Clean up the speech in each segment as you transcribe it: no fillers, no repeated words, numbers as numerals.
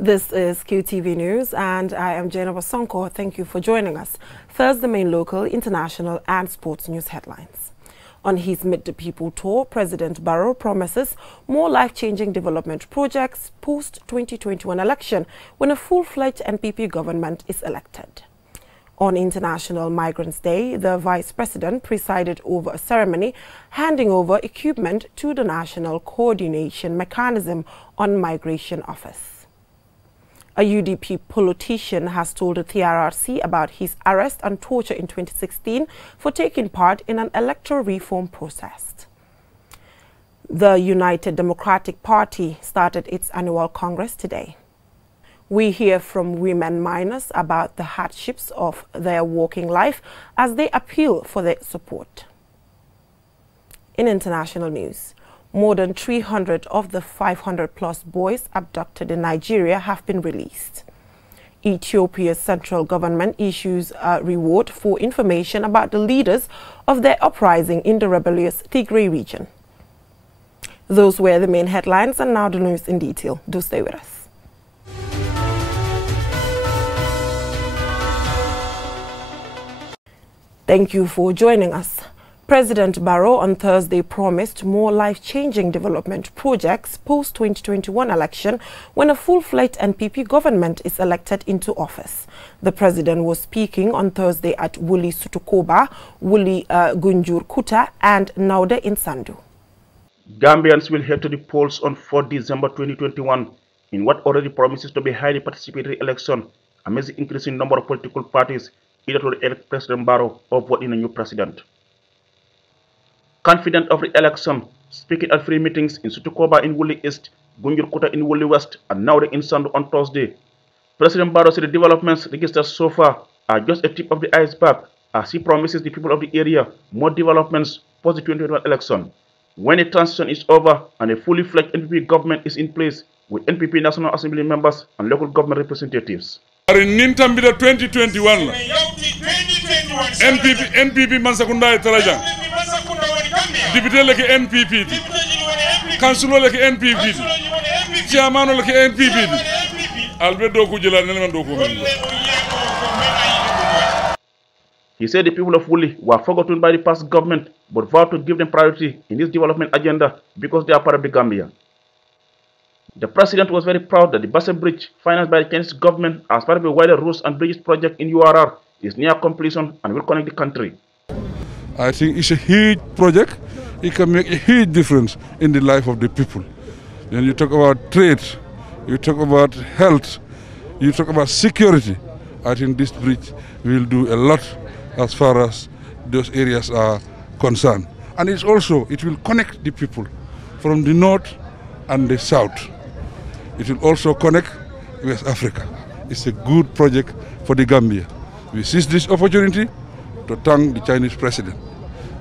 This is Qtv News and I am Jennifer Sonko. Thank you for joining us. First, the main local, international and sports news headlines. On his Meet the People tour, President Barrow promises more life-changing development projects post-2021 election when a full-fledged NPP government is elected. On International Migrants Day, the Vice President presided over a ceremony handing over equipment to the National Coordination Mechanism on Migration Office. A UDP politician has told the TRRC about his arrest and torture in 2016 for taking part in an electoral reform process. The United Democratic Party started its annual Congress today. We hear from women miners about the hardships of their working life as they appeal for their support. In international news, more than 300 of the 500-plus boys abducted in Nigeria have been released. Ethiopia's central government issues a reward for information about the leaders of their uprising in the rebellious Tigray region. Those were the main headlines, and now the news in detail. Do stay with us. Thank you for joining us. President Barrow on Thursday promised more life-changing development projects post-2021 election when a full-fledged NPP government is elected into office. The president was speaking on Thursday at Wuli Sutukoba, Wuli Gunjur Kuta and Naude in Sandu. Gambians will head to the polls on 4 December 2021 in what already promises to be a highly participatory election amidst the increasing number of political parties either to elect President Barrow or vote in a new president. Confident of the election, speaking at three meetings in Sutukoba in Wuli East, Gunjur Kuta in Wuli West, and Naude in Sandu on Thursday, President Barrow said the developments registered so far are just a tip of the iceberg as he promises the people of the area more developments post the 2021 election, when the transition is over and a fully fledged NPP government is in place with NPP National Assembly members and local government representatives. Nintambida 2021 NPP Mansakunda Taraja Député leke NPP Councilor leke NPP Chairman leke NPP Albedo Kujela Nelman. He said the people of Wuli were forgotten by the past government but vowed to give them priority in this development agenda because they are part of the Gambia. The president was very proud that the Basse Bridge, financed by the Chinese government as part of a wider roads and bridges project in URR, is near completion and will connect the country. I think it's a huge project. It can make a huge difference in the life of the people. When you talk about trade, you talk about health, you talk about security, I think this bridge will do a lot as far as those areas are concerned. And it will connect the people from the north and the south. It will also connect West Africa. It's a good project for the Gambia. We seize this opportunity to thank the Chinese president,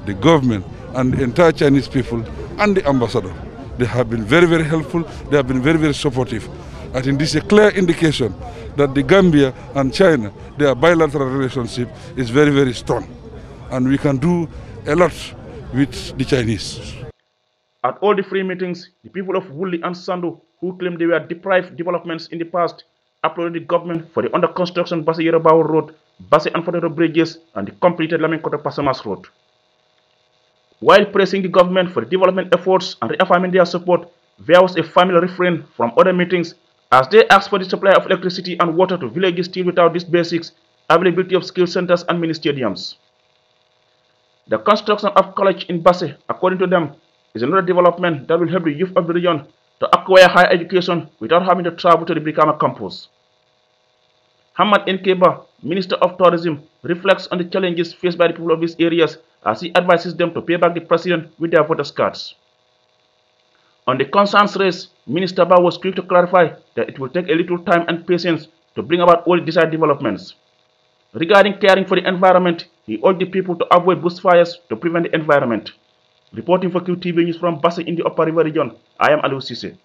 the government, and the entire Chinese people, and the ambassador. They have been very, very helpful. They have been very, very supportive. I think this is a clear indication that the Gambia and China, their bilateral relationship is very, very strong. And we can do a lot with the Chinese. At all the three meetings, the people of Wuli and Sandu, who claimed they were deprived developments in the past, applauded the government for the under-construction Basse Yerobawo Road, Basse and Fotero bridges, and the completed Laminkoto Pasamas Road. While praising the government for the development efforts and reaffirming their support, there was a family refrain from other meetings as they asked for the supply of electricity and water to villages still without these basics, availability of skill centers and mini stadiums. The construction of college in Basse, according to them, is another development that will help the youth of the region to acquire higher education without having to travel to the Brikama campus. Hamad Nkeba, Minister of Tourism, reflects on the challenges faced by the people of these areas as he advises them to pay back the president with their voters' cards. On the concerns raised, Minister Ba was quick to clarify that it will take a little time and patience to bring about all the desired developments. Regarding caring for the environment, he urged the people to avoid bushfires to prevent the environment. Reporting for Qtv News from Basse in the Upper River region, I am Aliou Cissé.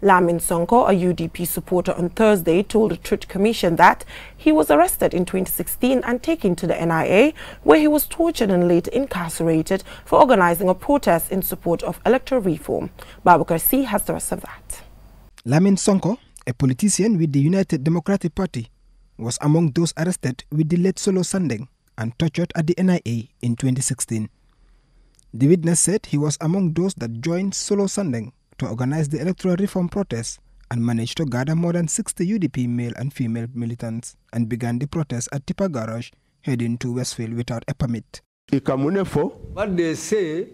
Lamin Sonko, a UDP supporter, on Thursday told the Truth Commission that he was arrested in 2016 and taken to the NIA, where he was tortured and later incarcerated for organizing a protest in support of electoral reform. Babukar C has the rest of that. Lamin Sonko, a politician with the United Democratic Party, was among those arrested with the late Solo Sandeng and tortured at the NIA in 2016. The witness said he was among those that joined Solo Sandeng to organize the electoral reform protests and managed to gather more than 60 UDP male and female militants and began the protest at Tipa Garage, heading to Westfield without a permit. What they say,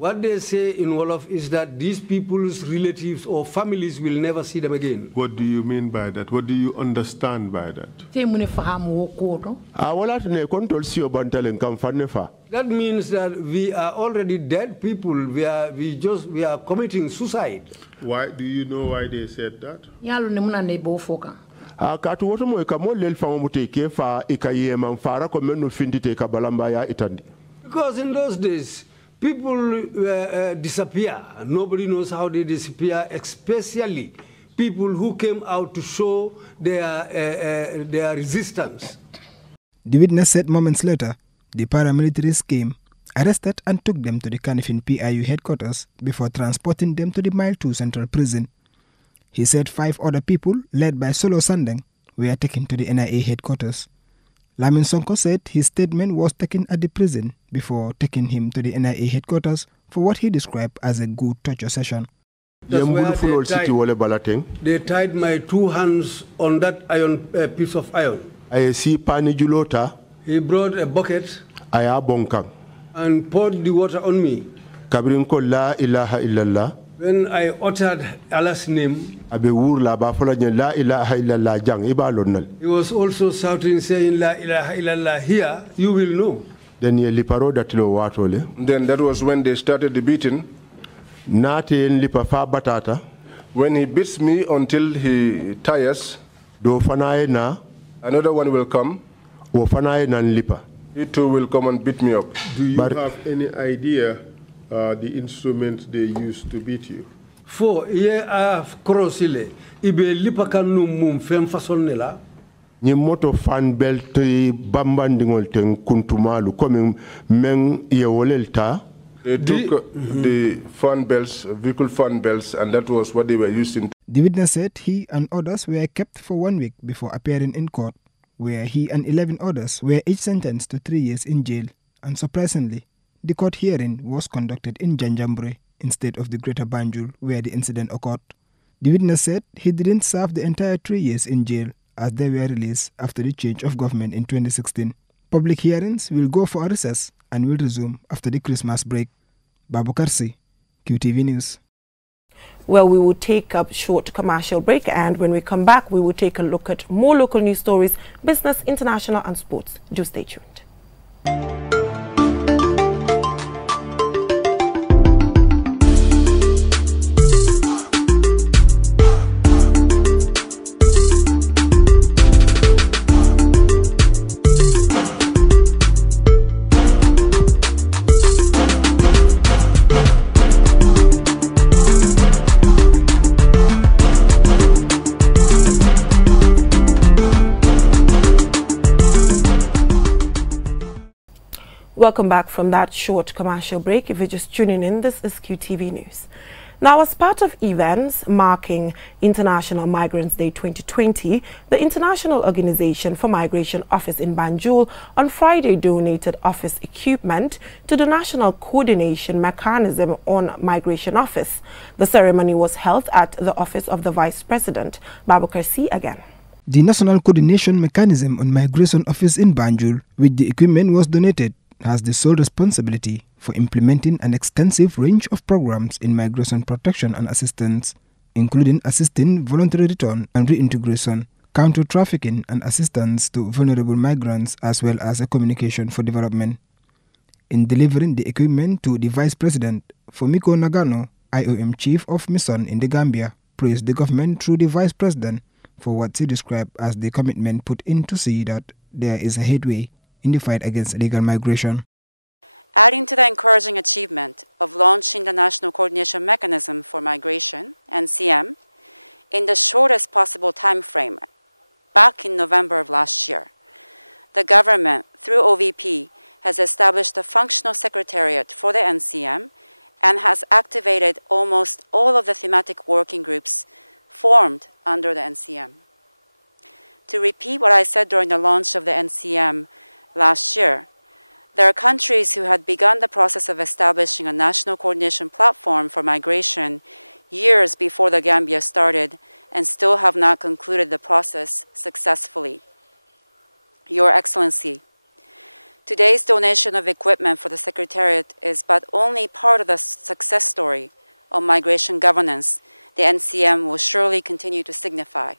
what they say in Wolof is that these people's relatives or families will never see them again. What do you mean by that? What do you understand by that? That means that we are already dead people. We are committing suicide. Why do you know why they said that? Because in those days, people disappear. Nobody knows how they disappear, especially people who came out to show their resistance. The witness said moments later, the paramilitaries came, arrested and took them to the Kanifing PIU headquarters before transporting them to the Mile 2 Central Prison. He said 5 other people, led by Solo Sandeng, were taken to the NIA headquarters. Lamin Sonko said his statement was taken at the prison before taking him to the NIA headquarters for what he described as a good torture session. They tied my 2 hands on that piece of iron. He brought a bucket and poured the water on me. When I uttered Allah's name, he was also shouting, saying, La ilaha illallah, here, you will know. Then that was when they started the beating. When he beats me until he tires, another one will come. He too will come and beat me up. Do you have any idea the instruments they used to beat you? For ye have crossile ibe lipakanu mum fem fasonnela. Ni moto fan belt bambandingol ten kuntumalu comme men yewolelta. They took the fan belts, vehicle fan belts, and that was what they were using. The witness said he and others were kept for 1 week before appearing in court, where he and 11 others were each sentenced to 3 years in jail. And surprisingly, the court hearing was conducted in Janjambure instead of the Greater Banjul, where the incident occurred. The witness said he didn't serve the entire 3 years in jail as they were released after the change of government in 2016. Public hearings will go for a recess and will resume after the Christmas break. Babu Karsi, QTV News. Well, we will take a short commercial break, and when we come back, we will take a look at more local news stories, business, international and sports. Do stay tuned. Welcome back from that short commercial break. If you're just tuning in, this is QTV News. Now, as part of events marking International Migrants Day 2020, the International Organization for Migration Office in Banjul on Friday donated office equipment to the National Coordination Mechanism on Migration Office. The ceremony was held at the office of the Vice President. Babakar C. again. The National Coordination Mechanism on Migration Office in Banjul, which the equipment was donated, has the sole responsibility for implementing an extensive range of programs in migration protection and assistance, including assisting voluntary return and reintegration, counter-trafficking and assistance to vulnerable migrants, as well as a communication for development. In delivering the equipment to the Vice President, Fumiko Nagano, IOM Chief of Mission in the Gambia, praised the government through the Vice President for what he described as the commitment put in to see that there is a headway in the fight against illegal migration. Adding to the encouraging achievement of launching the National Coordination Mechanism for Migration, NCM, in the shortest possible time frame, back in November of last year, the government, through OVP, has established a functional secretariat for the NCM and has activated almost all of the thematic working groups formed under the NCM. To repeat what I said during the launch of the NCM last year, there are countries who had begun the process of establishing a national coordination platform for migration years before the Gambia started and still have not concluded the process successfully. Your Excellency, today's donation of equipment for the Secretariat is but only part of the success story of migration governance the NCM will surely continue to signify.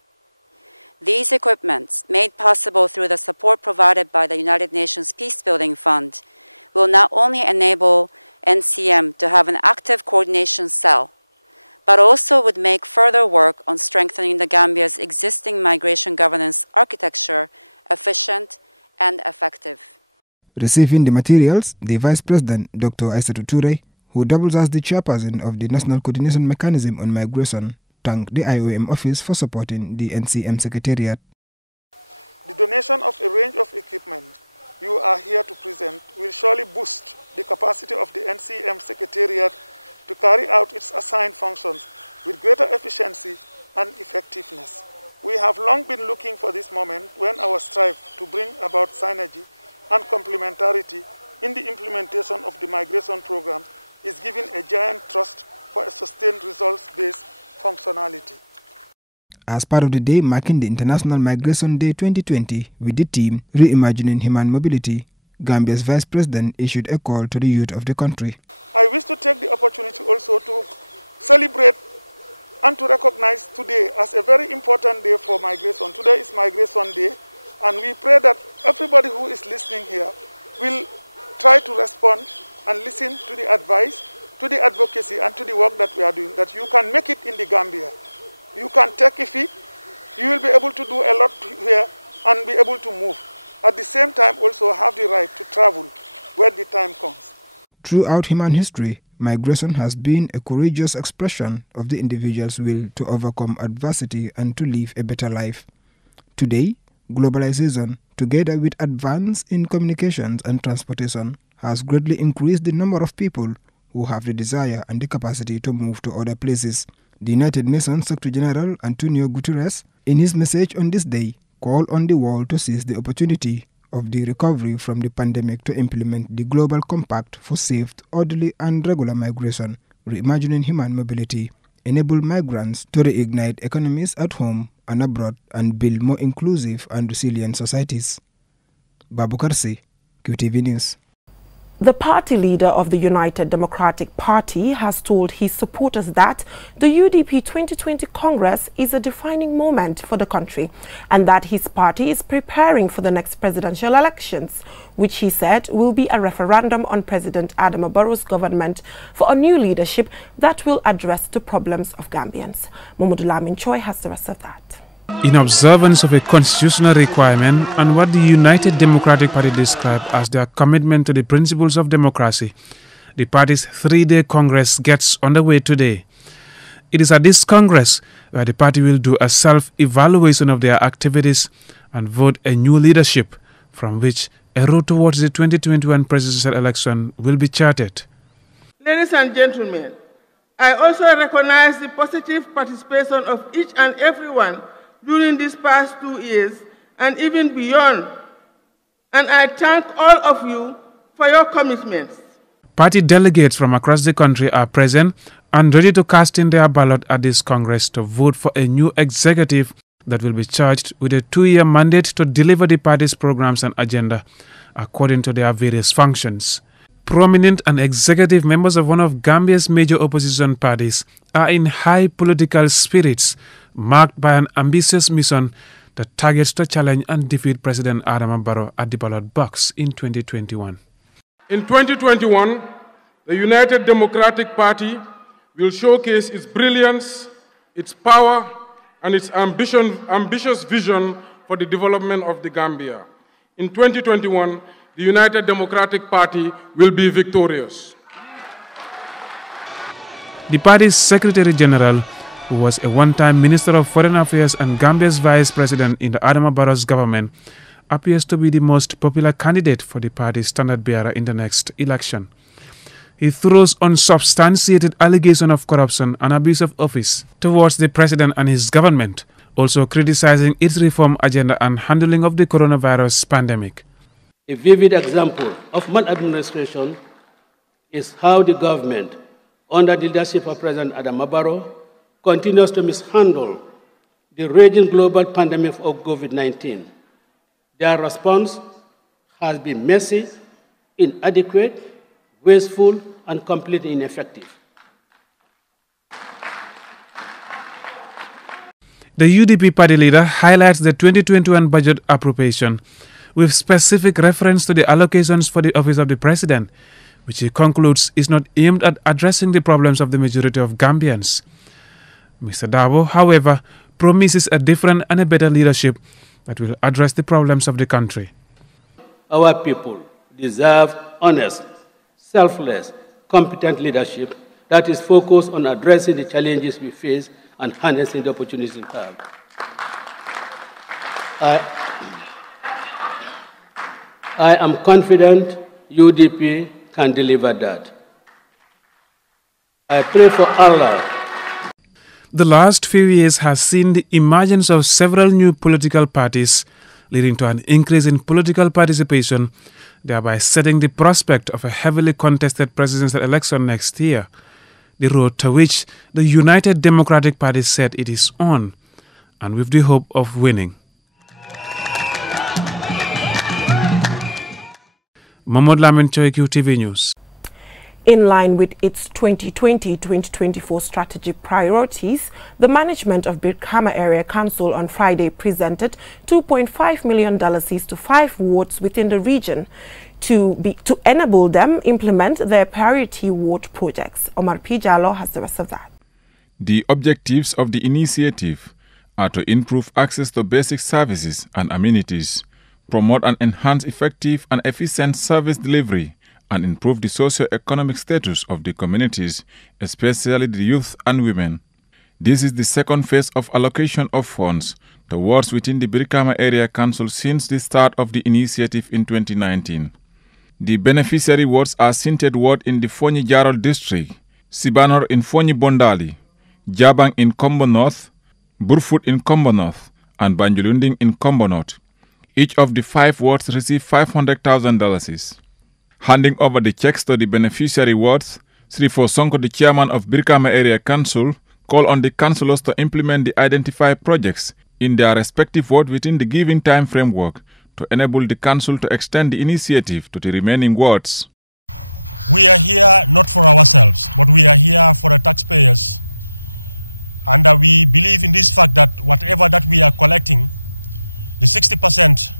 These equipments, made possible through the support provided by the United Nations Peacebuilding Fund, will not only enable NCM to have an active coordination cell, but also would make further work on strengthening the Gambia's existing migration governance architecture efficient and effective. Receiving the materials, the Vice President, Dr. Aissatou Touré, who doubles as the chairperson of the National Coordination Mechanism on Migration, thanked the IOM office for supporting the NCM Secretariat. The donation of a range of equipment you are here to present will surely boost the capacity of the NCM Secretariat to carry out its assigned functions with greater efficiency and effectiveness. We have long been looking for this moment when our strive to bring about synergy and complementarity in the implementation of the migration program is giving a giant thrust for a sustained results-based functionality. As part of the day marking the International Migration Day 2020 with the theme Reimagining Human Mobility, Gambia's Vice President issued a call to the youth of the country. I wish to take the opportunity also to celebrate and to recognize today as a very important day for migration. Today is Migration Day, and we pray that everybody who is listening here will try to respond and listen to the advice, to the advocacy, and to the work that we are doing, that you can make it in the Gambia. You can take a fee, you will be able to do a lot here and be able to move. At the same time, also have the right to travel when the time comes. Throughout human history, migration has been a courageous expression of the individual's will to overcome adversity and to live a better life. Today, globalization, together with advance in communications and transportation, has greatly increased the number of people who have the desire and the capacity to move to other places. The United Nations Secretary General Antonio Guterres, in his message on this day, called on the world to seize the opportunity of the recovery from the pandemic to implement the Global Compact for safe, orderly and regular migration, reimagining human mobility, enable migrants to reignite economies at home and abroad and build more inclusive and resilient societies. Babu Karsi, Qtv News. The party leader of the United Democratic Party has told his supporters that the UDP 2020 Congress is a defining moment for the country and that his party is preparing for the next presidential elections, which he said will be a referendum on President Adama Barrow's government for a new leadership that will address the problems of Gambians. Mamadou Lamin Choi has the rest of that. In observance of a constitutional requirement and what the United Democratic Party described as their commitment to the principles of democracy, the party's three-day Congress gets underway today. It is at this Congress where the party will do a self-evaluation of their activities and vote a new leadership from which a road towards the 2021 presidential election will be charted. Ladies and gentlemen, I also recognize the positive participation of each and everyone during these past 2 years and even beyond, and I thank all of you for your commitments. Party delegates from across the country are present and ready to cast in their ballot at this Congress to vote for a new executive that will be charged with a 2-year mandate to deliver the party's programs and agenda according to their various functions. Prominent and executive members of one of Gambia's major opposition parties are in high political spirits, marked by an ambitious mission that targets to challenge and defeat President Adama Barrow at the ballot box in 2021. In 2021, the United Democratic Party will showcase its brilliance, its power, and its ambitious vision for the development of the Gambia. In 2021, the United Democratic Party will be victorious. The party's Secretary General, who was a one-time Minister of Foreign Affairs and Gambia's Vice President in the Adama Barrow's government, appears to be the most popular candidate for the party's standard bearer in the next election. he throws unsubstantiated allegations of corruption and abuse of office towards the president and his government, also criticizing its reform agenda and handling of the coronavirus pandemic. A vivid example of maladministration is how the government, under the leadership of President Adama Barrow, continues to mishandle the raging global pandemic of COVID-19. Their response has been messy, inadequate, wasteful, and completely ineffective. The UDP party leader highlights the 2021 budget appropriation with specific reference to the allocations for the office of the president, which he concludes is not aimed at addressing the problems of the majority of Gambians. Mr. Dabo, however, promises a different and a better leadership that will address the problems of the country. Our people deserve honest, selfless, competent leadership that is focused on addressing the challenges we face and harnessing the opportunities we have. I am confident UDP can deliver that. I pray for Allah. The last few years has seen the emergence of several new political parties, leading to an increase in political participation, thereby setting the prospect of a heavily contested presidential election next year, the road to which the United Democratic Party said it is on, and with the hope of winning. Mahmoud Lamin Choi, Qtv News. In line with its 2020-2024 strategic priorities, the management of Brikama Area Council on Friday presented $2.5 million to 5 wards within the region to enable them implement their priority ward projects. Omar P. Jallo has the rest of that. The objectives of the initiative are to improve access to basic services and amenities, promote and enhance effective and efficient service delivery, and improve the socio-economic status of the communities, especially the youth and women. This is the second phase of allocation of funds to wards within the Brikama Area Council since the start of the initiative in 2019. The beneficiary wards are Sinted Ward in the Fonyi Jarol district, Sibanor in Fonyi Bondali, Jabang in Kombo North, Burfoot in Kombo North, and Banjulunding in Kombo North. Each of the 5 wards received $500,000. Handing over the checks to the beneficiary wards, Sri Fosonko, the chairman of Brikama Area Council, called on the councillors to implement the identified projects in their respective ward within the given time framework to enable the council to extend the initiative to the remaining wards. We are here not for ourselves, but we are here for the taxpayers. And we believe in this fact that whatever that we are collecting, the 60%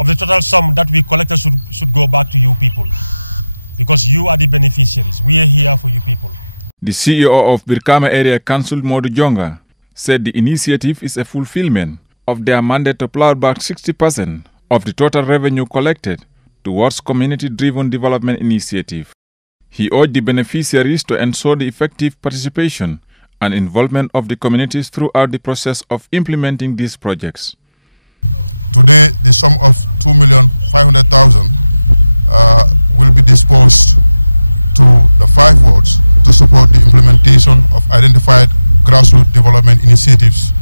of the total sum that we collected should go back to you people, because you are the beneficiaries. We are here for you people. The CEO of Brikama Area Council, Modu Jonga, said the initiative is a fulfillment of their mandate to plow back 60% of the total revenue collected towards community-driven development initiative. He urged the beneficiaries to ensure the effective participation and involvement of the communities throughout the process of implementing these projects. Today, the sum of $2,500,000 will be disbursed to the 5 wards to support the implementation of identified grassroots development initiatives.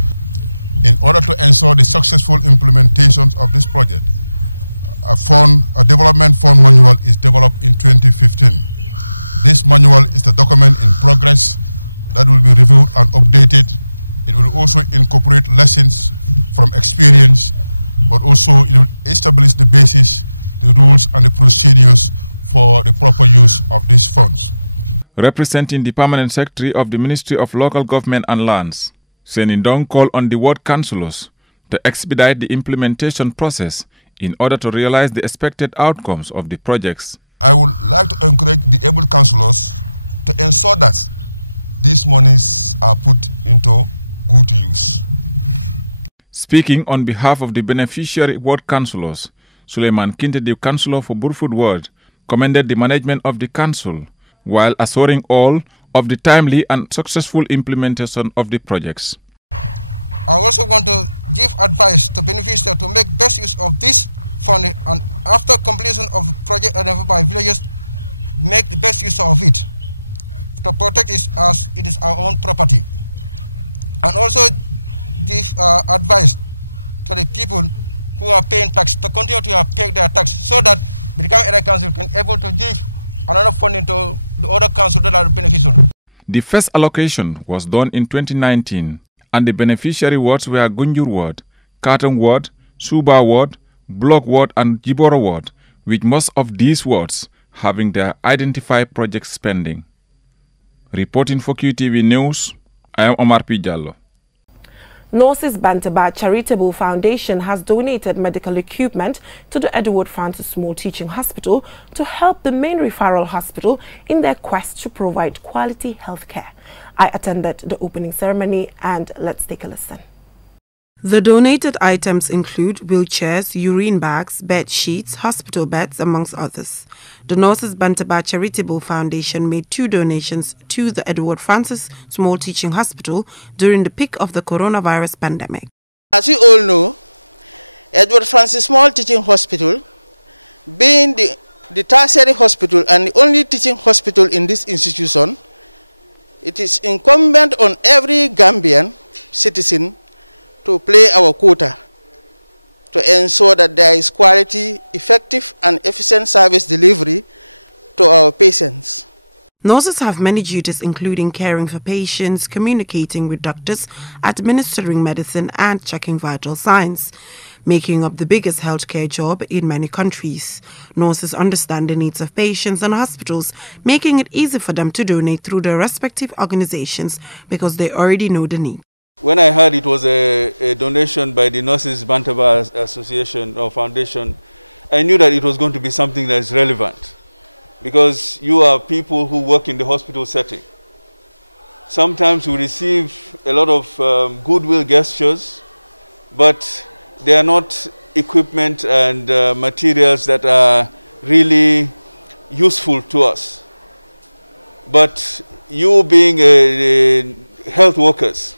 In order to ensure the successful implementation of this project, a development fund manual is developed in 2015. This manual is the document in progress that will be reviewed and updated. It will also incorporate lessons from experience, but also it will establish the basis, the rules and the procedures for the proper use of these funds. Representing the Permanent Secretary of the Ministry of Local Government and Lands, Senindong called on the ward councillors to expedite the implementation process in order to realize the expected outcomes of the projects. I would like to encourage the able councillors to ensure that these monies are put into good use. Speaking on behalf of the beneficiary ward councillors, Suleiman Kinte, the councillor for Burfoot Ward, commended the management of the council while assuring all of the timely and successful implementation of the projects. I also want to give advice to beneficiaries to make best use of this fund, and after completion of project identified by villages, make the best use of it to protect it as it is our own property. And also give advice to the people who are paying tax to continue to pay their tax so that the Gambia Area Council can able to give another funding to the other councils that are beneficial. The first allocation was done in 2019 and the beneficiary wards were Gunjur Ward, Katong Ward, Suba Ward, Block Ward and Jiboro Ward, with most of these wards having their identified project spending. Reporting for QTV News, I am Omar P. Jallo. Nurses Bantaba Charitable Foundation has donated medical equipment to the Edward Francis Small Teaching Hospital to help the main referral hospital in their quest to provide quality health care. I attended the opening ceremony and let's take a listen. The donated items include wheelchairs, urine bags, bed sheets, hospital beds, amongst others. The Nurses Bantaba Charitable Foundation made 2 donations to the Edward Francis Small Teaching Hospital during the peak of the coronavirus pandemic. As you all know, Edward Francis Small Teaching Hospital, being the tertiary hospital and the only teaching hospital in this institution, it is incumbent on every Gambian citizen to play our quota to ensure that there is quality, effective and efficient service delivery to our patients. Nurses have many duties including caring for patients, communicating with doctors, administering medicine and checking vital signs, making up the biggest healthcare job in many countries. Nurses understand the needs of patients and hospitals, making it easy for them to donate through their respective organizations because they already know the need. When I heard it was a donation by the Nurses Bantaba Association or Foundation, I knew that it was going to be something that is relevant because you are people who work in the hospital setting. Sometimes we receive a lot of goodwill gestures, but they are not equipment and materials that are really useful to us. But you being a health workers,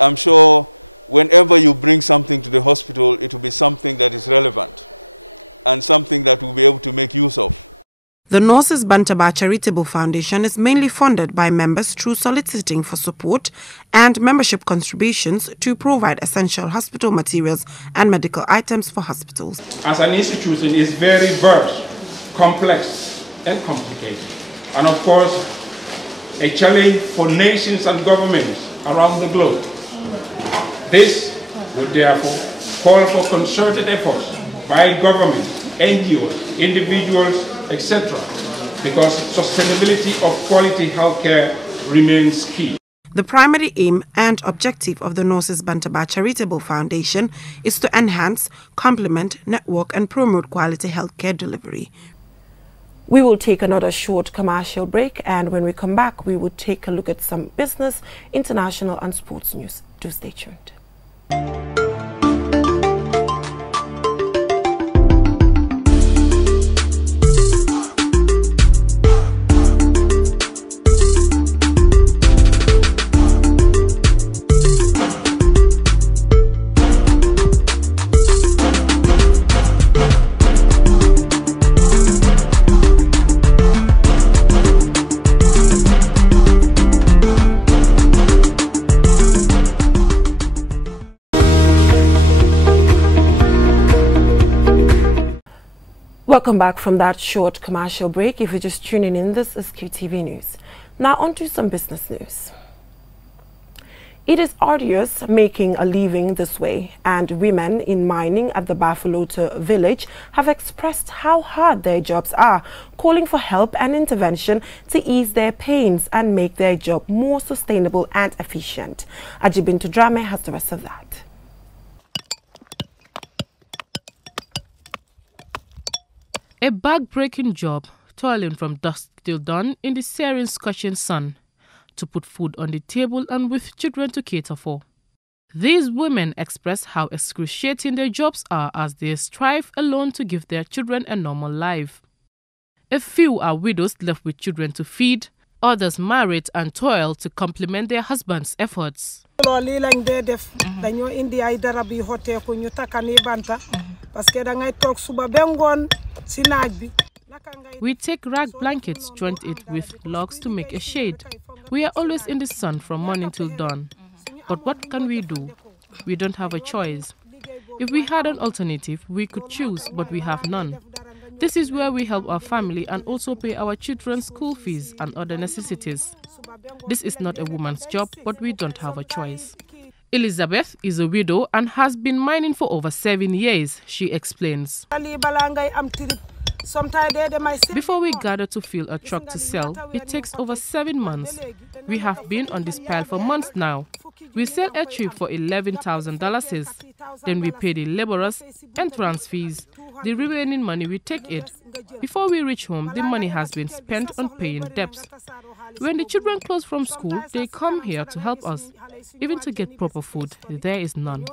I'm sure whenever you bring something to the hospital, it will be something that is relevant and something that we'll be able to make use of. The Nurses Bantaba Charitable Foundation is mainly funded by members through soliciting for support and membership contributions to provide essential hospital materials and medical items for hospitals. As an institution, it's very vast, complex and complicated. And of course, a challenge for nations and governments around the globe. This would therefore call for concerted efforts by governments, NGOs, individuals, etc., because sustainability of quality healthcare remains key. The primary aim and objective of the Nurses Bantaba Charitable Foundation is to enhance, complement, network and promote quality healthcare delivery. We will take another short commercial break, and when we come back, we will take a look at some business, international and sports news. Do stay tuned. Welcome back from that short commercial break. If you're just tuning in, this is QTV News. Now on to some business news. It is arduous making a living this way, and women in mining at the Bafalota village have expressed how hard their jobs are, calling for help and intervention to ease their pains and make their job more sustainable and efficient. Ajibintu Drame has the rest of that. A back-breaking job, toiling from dusk till dawn in the searing scorching sun, to put food on the table and with children to cater for. These women express how excruciating their jobs are as they strive alone to give their children a normal life. A few are widows left with children to feed, others married and toil to complement their husbands' efforts. We take rag blankets, joint it with logs to make a shade. We are always in the sun from morning till dawn. But what can we do? We don't have a choice. If we had an alternative, we could choose, but we have none. This is where we help our family and also pay our children's school fees and other necessities. This is not a woman's job, but we don't have a choice. Elizabeth is a widow and has been mining for over 7 years, she explains. Before we gather to fill a truck to sell, it takes over 7 months. We have been on this pile for months now. We sell a trip for $11,000. Then we pay the laborers, entrance fees. The remaining money we take it. Before we reach home, the money has been spent on paying debts. When the children close from school, they come here to help us. Even to get proper food, there is none.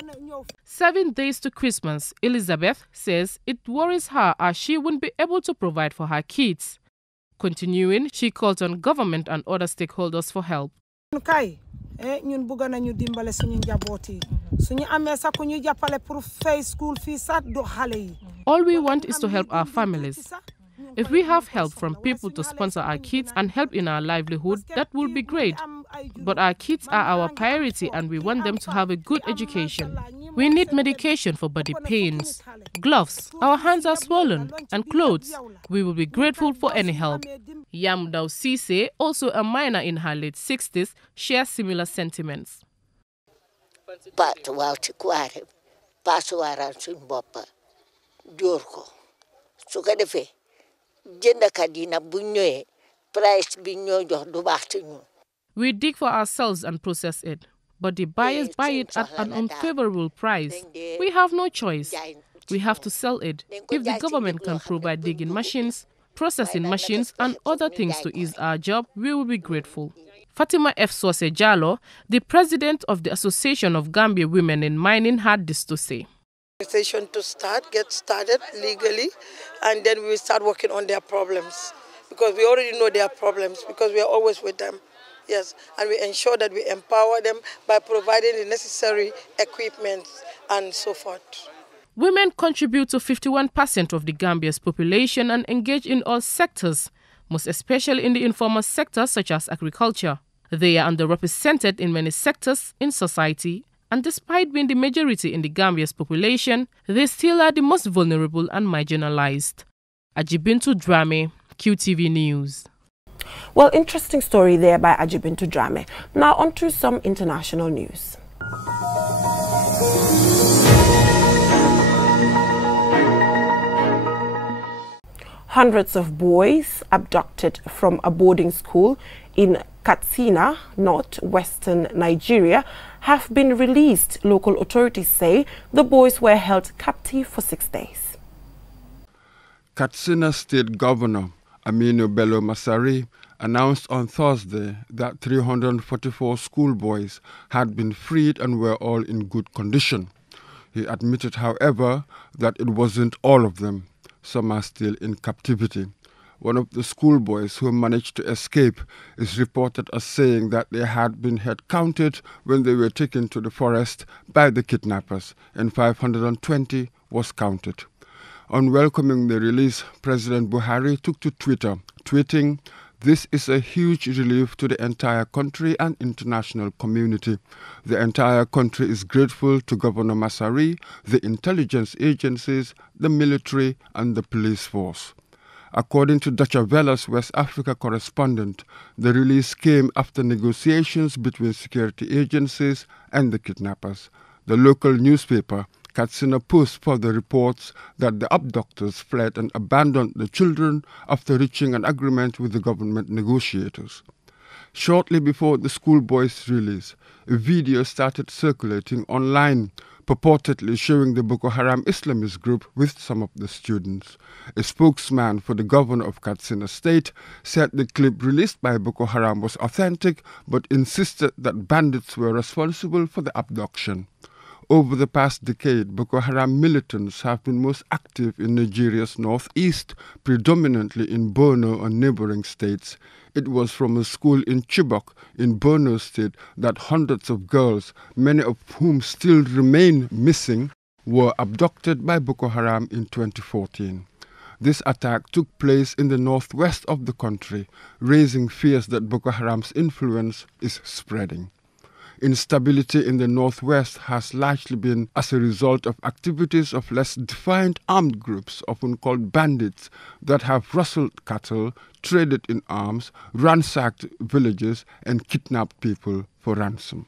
7 days to Christmas, Elizabeth says it worries her as she won't be able to provide for her kids. Continuing, she calls on government and other stakeholders for help. All we want is to help our families. If we have help from people to sponsor our kids and help in our livelihood, that would be great. But our kids are our priority and we want them to have a good education. We need medication for body pains, gloves, our hands are swollen, and clothes. We will be grateful for any help. Yamdao Sise, also a miner in her late 60s, shares similar sentiments. We dig for ourselves and process it, but the buyers buy it at an unfavorable price. We have no choice. We have to sell it. If the government can provide digging machines, processing machines and other things to ease our job, we will be grateful. Fatima F. Sose Jallo, the president of the Association of Gambia Women in Mining, had this to say. To get started legally, and then we will start working on their problems, because we already know their problems, because we are always with them. Yes, and we ensure that we empower them by providing the necessary equipment and so forth. Women contribute to 51% of the Gambia's population and engage in all sectors, most especially in the informal sector such as agriculture. They are underrepresented in many sectors in society, and despite being the majority in the Gambia's population, they still are the most vulnerable and marginalized. Ajibintu Drame, QTV News. Well, interesting story there by Ajibintu Drame. Now on to some international news. Hundreds of boys abducted from a boarding school in Katsina, northwestern Nigeria, have been released. Local authorities say the boys were held captive for 6 days. Katsina State Governor Aminu Bello Masari announced on Thursday that 344 schoolboys had been freed and were all in good condition. He admitted, however, that it wasn't all of them. Some are still in captivity. One of the schoolboys who managed to escape is reported as saying that they had been head-counted when they were taken to the forest by the kidnappers, and 520 was counted. On welcoming the release, President Buhari took to Twitter, tweeting, "This is a huge relief to the entire country and international community. The entire country is grateful to Governor Masari, the intelligence agencies, the military and the police force." According to Deutsche Welle's West Africa correspondent, the release came after negotiations between security agencies and the kidnappers. The local newspaper, Katsina Post, further reports that the abductors fled and abandoned the children after reaching an agreement with the government negotiators. Shortly before the schoolboys' release, a video started circulating online, purportedly showing the Boko Haram Islamist group with some of the students. A spokesman for the governor of Katsina State said the clip released by Boko Haram was authentic, but insisted that bandits were responsible for the abduction. Over the past decade, Boko Haram militants have been most active in Nigeria's northeast, predominantly in Borno and neighboring states. It was from a school in Chibok in Borno State that hundreds of girls, many of whom still remain missing, were abducted by Boko Haram in 2014. This attack took place in the northwest of the country, raising fears that Boko Haram's influence is spreading. Instability in the northwest has largely been as a result of activities of less defined armed groups, often called bandits, that have rustled cattle, traded in arms, ransacked villages, and kidnapped people for ransom.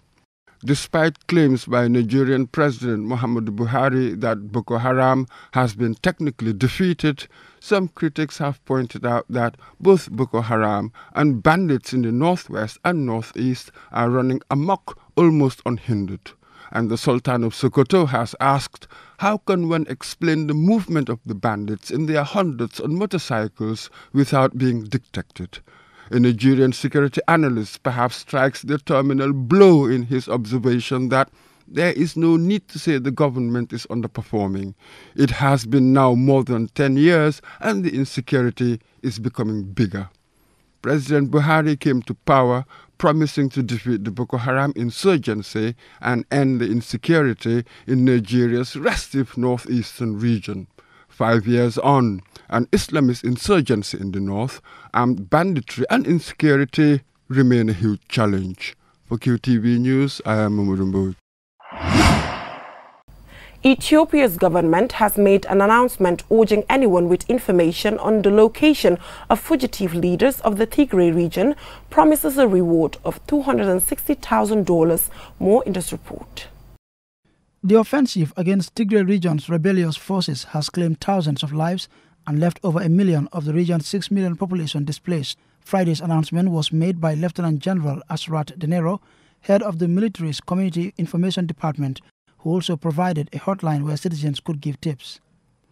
Despite claims by Nigerian President Muhammadu Buhari that Boko Haram has been technically defeated, some critics have pointed out that both Boko Haram and bandits in the northwest and northeast are running amok almost unhindered. And the Sultan of Sokoto has asked, how can one explain the movement of the bandits in their hundreds on motorcycles without being detected? A Nigerian security analyst perhaps strikes the terminal blow in his observation that there is no need to say the government is underperforming. It has been now more than 10 years and the insecurity is becoming bigger. President Buhari came to power promising to defeat the Boko Haram insurgency and end the insecurity in Nigeria's restive northeastern region. 5 years on, an Islamist insurgency in the north, armed banditry and insecurity remain a huge challenge. For QTV News, I am Mumudumbu. Ethiopia's government has made an announcement urging anyone with information on the location of fugitive leaders of the Tigray region promises a reward of $260,000. More in this report. The offensive against Tigray region's rebellious forces has claimed thousands of lives and left over 1 million of the region's 6 million population displaced. Friday's announcement was made by Lieutenant General Asrat Denero, head of the military's Community Information Department, who also provided a hotline where citizens could give tips.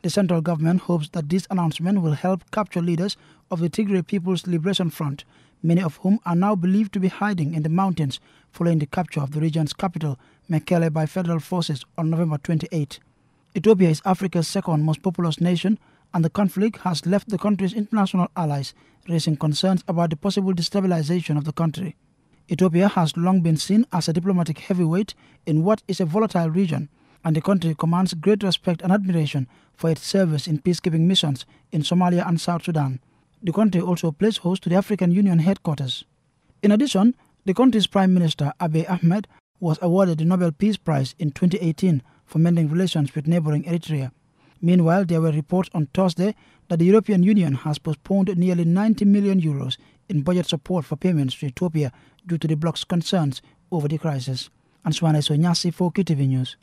The central government hopes that this announcement will help capture leaders of the Tigray People's Liberation Front, many of whom are now believed to be hiding in the mountains following the capture of the region's capital, Mekelle, by federal forces on November 28. Ethiopia is Africa's second most populous nation, and the conflict has left the country's international allies raising concerns about the possible destabilization of the country. Ethiopia has long been seen as a diplomatic heavyweight in what is a volatile region, and the country commands great respect and admiration for its service in peacekeeping missions in Somalia and South Sudan. The country also plays host to the African Union headquarters. In addition, the country's Prime Minister Abiy Ahmed was awarded the Nobel Peace Prize in 2018 for mending relations with neighboring Eritrea. Meanwhile, there were reports on Thursday that the European Union has postponed nearly 90 million euros in budget support for payments to Ethiopia due to the bloc's concerns over the crisis. Answane Sonyasi for QTV News.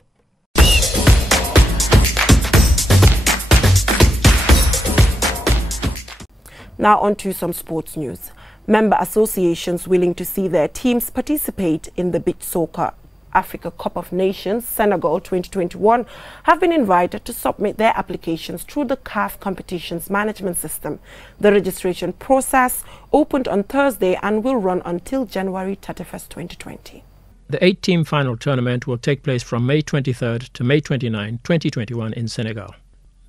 Now on to some sports news. Member associations willing to see their teams participate in the Beach Soccer Africa Cup of Nations Senegal 2021 have been invited to submit their applications through the CAF Competitions Management System. The registration process opened on Thursday and will run until January 31st, 2020. The 8-team final tournament will take place from May 23rd to May 29, 2021 in Senegal.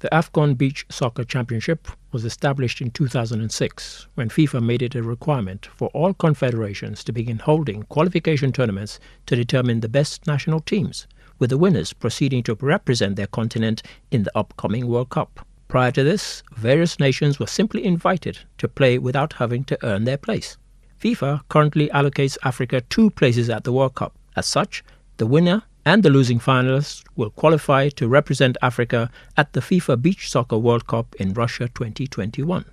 The Afghan Beach Soccer Championship was established in 2006 when FIFA made it a requirement for all confederations to begin holding qualification tournaments to determine the best national teams, with the winners proceeding to represent their continent in the upcoming World Cup. Prior to this, various nations were simply invited to play without having to earn their place. FIFA currently allocates Africa 2 places at the World Cup. As such, the winner and the losing finalists will qualify to represent Africa at the FIFA Beach Soccer World Cup in Russia 2021.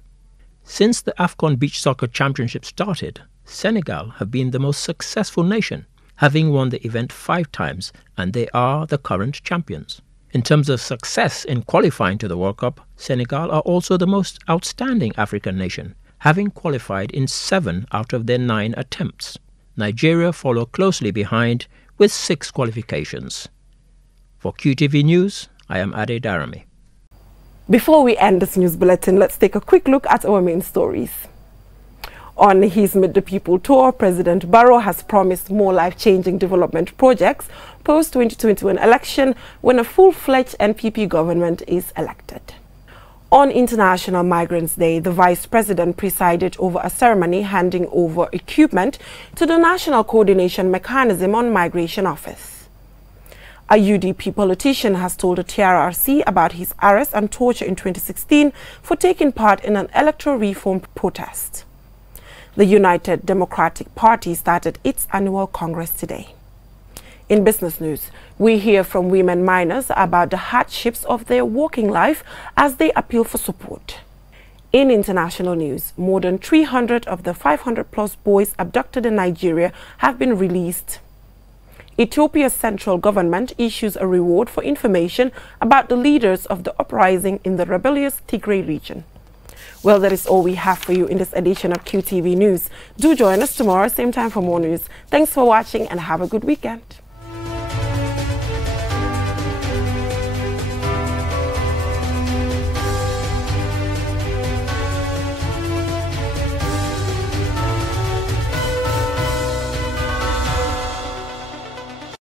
Since the Afghan Beach Soccer Championship started, Senegal have been the most successful nation, having won the event 5 times, and they are the current champions. In terms of success in qualifying to the World Cup, Senegal are also the most outstanding African nation, having qualified in 7 out of their 9 attempts. Nigeria follow closely behind with 6 qualifications. For QTV News, I am Ade Darami. Before we end this news bulletin, let's take a quick look at our main stories. On his Meet the People tour, President Barrow has promised more life-changing development projects post-2021 election when a full-fledged NPP government is elected. On International Migrants Day, the Vice President presided over a ceremony handing over equipment to the National Coordination Mechanism on Migration Office. A UDP politician has told the TRRC about his arrest and torture in 2016 for taking part in an electoral reform protest. The United Democratic Party started its annual Congress today. In business news, we hear from women miners about the hardships of their working life as they appeal for support. In international news, more than 300 of the 500-plus boys abducted in Nigeria have been released. Ethiopia's central government issues a reward for information about the leaders of the uprising in the rebellious Tigray region. Well, that is all we have for you in this edition of QTV News. Do join us tomorrow, same time for more news. Thanks for watching and have a good weekend.